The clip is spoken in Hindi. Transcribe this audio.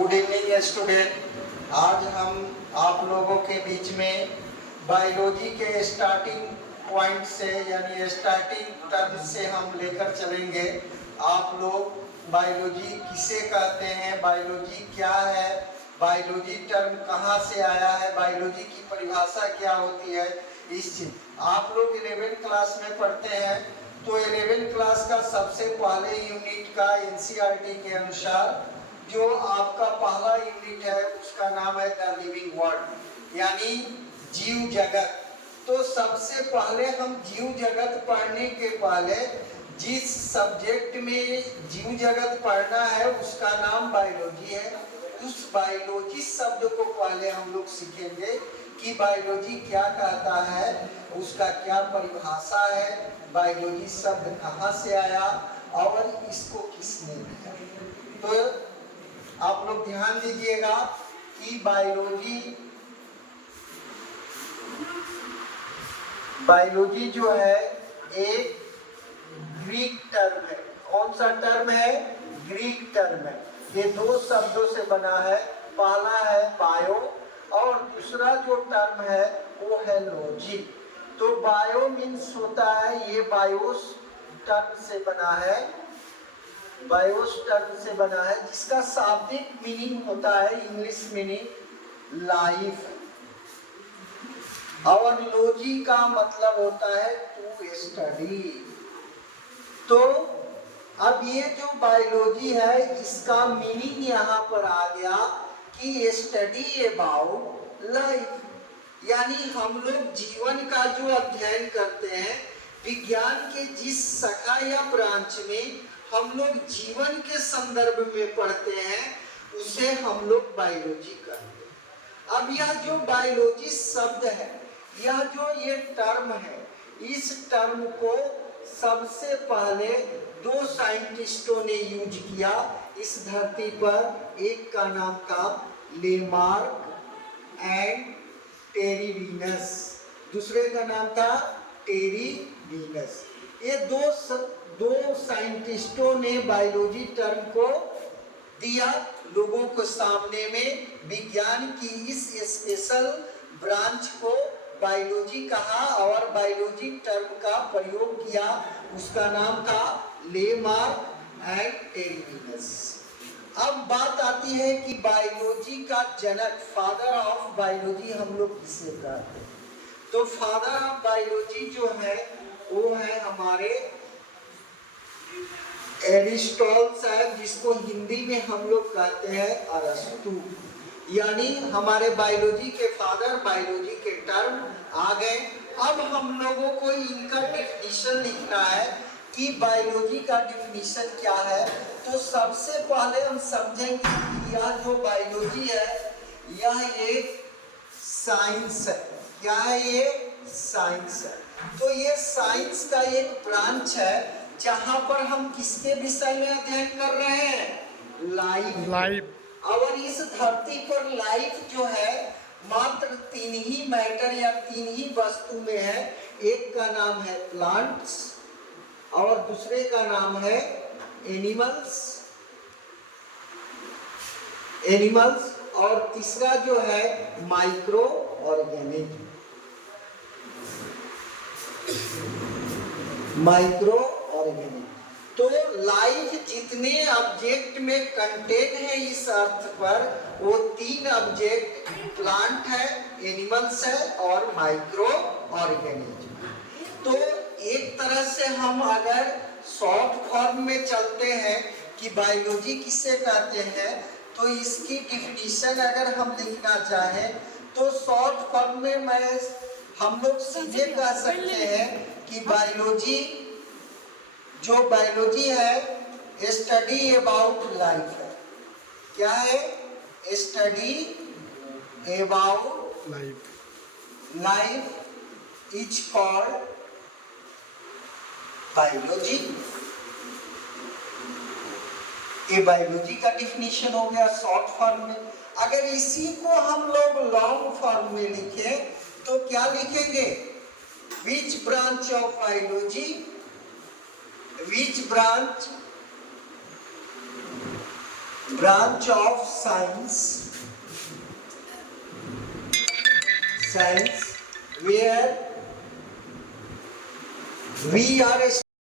Good evening student. आज हम आप लोगों के बीच में बायोलॉजी के स्टार्टिंग पॉइंट से यानी स्टार्टिंग टर्म से हम लेकर चलेंगे। आप लोग बायोलॉजी किसे कहते हैं, बायोलॉजी क्या है, बायोलॉजी टर्म कहाँ से आया है, बायोलॉजी की परिभाषा क्या होती है, इस चीज आप लोग 11वीं क्लास में पढ़ते हैं। तो 11वीं क्लास का सबसे पहले यूनिट का एनसीईआरटी के अनुसार जो आपका पहला यूनिट है उसका नाम है द लिविंग वर्ल्ड यानी जीव जगत। तो सबसे पहले हम जीव जगत पढ़ने के पहले जिस सब्जेक्ट में जीव जगत पढ़ना है उसका नाम बायोलॉजी है। उस बायोलॉजी शब्द को पहले हम लोग सीखेंगे कि बायोलॉजी क्या कहता है, उसका क्या परिभाषा है, बायोलॉजी शब्द कहाँ से आया और इसको किसने दिया। तो आप लोग ध्यान दीजिएगा कि बायोलॉजी जो है एक ग्रीक टर्म है। कौन सा टर्म है? ग्रीक टर्म है। ये दो शब्दों से बना है। पहला है बायो और दूसरा जो टर्म है वो है लॉजी। तो बायो मीन्स होता है, ये बायोस टर्म से बना है, बायोस टर्म से बना है जिसका शाब्दिक मीनिंग होता है, इंग्लिश मीनिंग लाइफ, और लॉजी का मतलब होता है टू स्टडी। तो अब ये जो बायोलॉजी है इसका मीनिंग यहाँ पर आ गया कि स्टडी अबाउट लाइफ, यानी हम लोग जीवन का जो अध्ययन करते हैं, विज्ञान के जिस शाखा या ब्रांच में हम लोग जीवन के संदर्भ में पढ़ते हैं उसे हम लोग बायोलॉजी कहते हैं। अब यह जो बायोलॉजी शब्द है, यह जो ये टर्म है, इस टर्म को सबसे पहले दो साइंटिस्टों ने यूज किया इस धरती पर। एक का नाम था लेमार्क एंड टेरीविनस, दूसरे का नाम था टेरीविनस। ये दो साइंटिस्टों ने बायोलॉजी टर्म को दिया लोगों को सामने में। विज्ञान की इस स्पेशल ब्रांच को बायोलॉजी कहा और बायोलॉजी टर्म का प्रयोग किया, उसका नाम था लेमार्क एंड टेरीविनस। अब बात आती है कि बायोलॉजी का जनक, फादर ऑफ बायोलॉजी हम लोग किसे कहते हैं। तो फादर ऑफ बायोलॉजी जो है वो है हमारे एरिस्टॉटल साहब, जिसको हिंदी में हम लोग कहते हैं अरस्तु। यानी हमारे बायोलॉजी के फादर, बायोलॉजी के टर्म आ गए। अब हम लोगों को इनका डेफिनेशन लिखना है कि बायोलॉजी का डेफिनेशन क्या है। तो सबसे पहले हम समझेंगे कि यह जो बायोलॉजी है यह एक साइंस है। क्या है? ये साइंस है। तो ये साइंस का एक ब्रांच है जहां पर हम किसके विषय में अध्ययन कर रहे हैं? लाइफ। और इस धरती पर लाइफ जो है मात्र तीन ही मैटर या तीन ही वस्तु में है। एक का नाम है प्लांट्स और दूसरे का नाम है एनिमल्स और तीसरा जो है माइक्रो ऑर्गेनिज्म। तो लाइफ जितने ऑब्जेक्ट में कंटेन है इस अर्थ पर, वो तीन ऑब्जेक्ट प्लांट है, एनिमल्स है और माइक्रो ऑर्गेनिज्म। तो एक तरह से हम अगर शॉर्ट फॉर्म में चलते हैं कि बायोलॉजी किसे कहते हैं, तो इसकी डिफिनीशन अगर हम लिखना चाहें तो शॉर्ट फॉर्म में हम लोग सीधे कह सकते हैं कि बायोलॉजी है स्टडी अबाउट लाइफ है। क्या है? Study about life is called biology. ये बायोलॉजी का डिफिनीशन हो गया शॉर्ट फॉर्म में। अगर इसी को हम लोग लॉन्ग फॉर्म में लिखें तो क्या लिखेंगे? Which branch of biology, which branch branch of science where we are